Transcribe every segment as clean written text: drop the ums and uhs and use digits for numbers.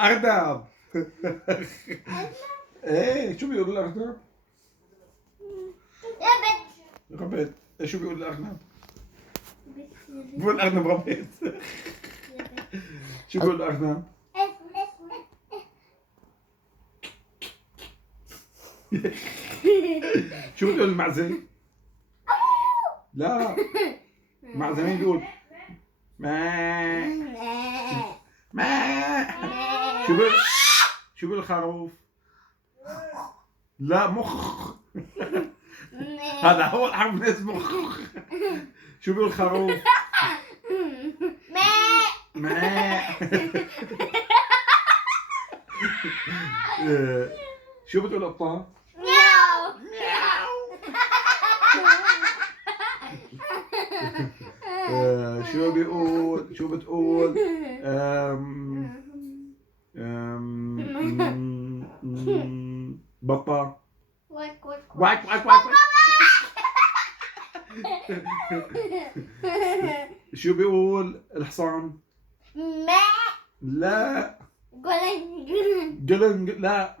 أرنب. ايه شو بيقول الأرنب؟ ربيت. ايش شو بيقول الأرنب؟ بيقول الأرنب ربيت. شو بيقول الأرنب؟ شو بتقول المعزة؟ لا المعزة مين بيقول؟ ما ما شو بيقول الخروف؟ لا مخ. هذا هو الحرف من اسمه مخ. شو بيقول الخروف؟ ما شو بتقول القطة؟ شو بتقول بطة؟ واك واك واك. شو بيقول الحصان؟ لا قلن لا.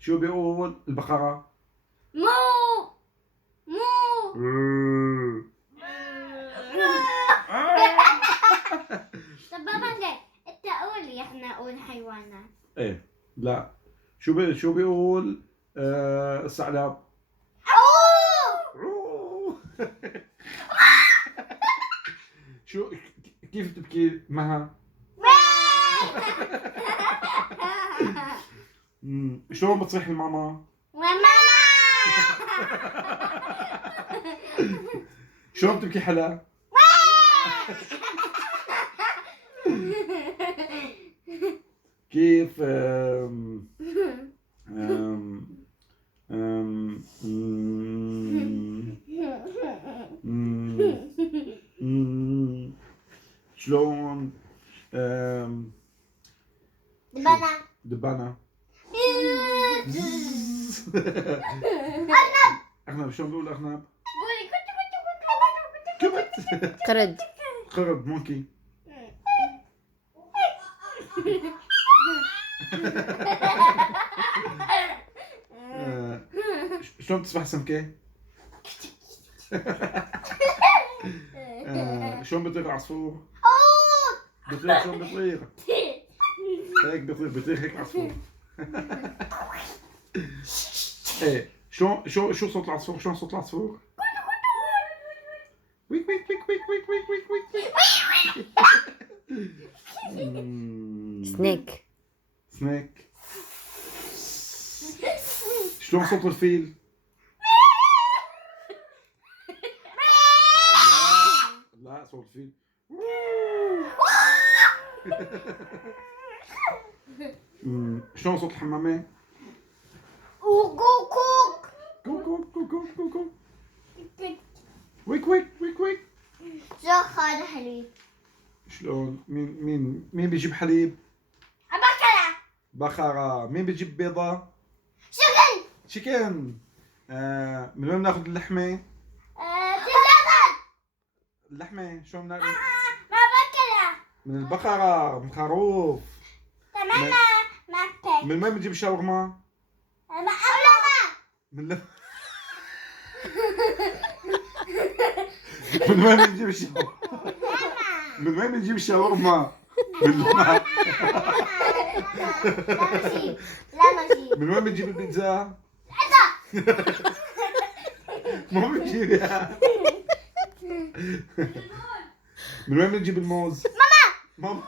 شو بيقول البقرة؟ طب بابا ليه؟ انت قول احنا نقول حيوانات. ايه لا. شو بيقول الثعلب؟ شو كيف تبكي مها؟ شلون بتصيح الماما؟ شلون بتبكي حلا؟ كيف شلون دبانة. أرنب. شلون بيقول أرنب؟ كبت. قرد. قرد مونكي. شلون بتسبح سمكة؟ شلون بيطير عصفور؟ بيطير شلون بيطير؟ هيك بيطير هيك عصفور. ايه شو صوت العصفور؟ شلون صوت العصفور؟ ويك ويك ويك ويك ويك ويك ويك ويك. سنيك. سنيك. شلون صوت الفيل؟ لا صوت الفيل. شلون صوت الحمامة؟ كوك كوك كوك كوك كوك. ويك ويك ويك ويك. هذا حليب. شلون مين بيجيب حليب؟ بقرة. مين بيجيب بيضة؟ شيكن. من وين بناخذ اللحمة؟ اللحمة شلون بناخذ؟ من البقرة، من الخروف. من وين بنجيب الشاورما؟ من وين بنجيب الشاورما؟ من وين بنجيب الشاورما؟ من وين بنجيب البيتزا؟ ما بنجيبها. من وين بنجيب الموز؟ ماما.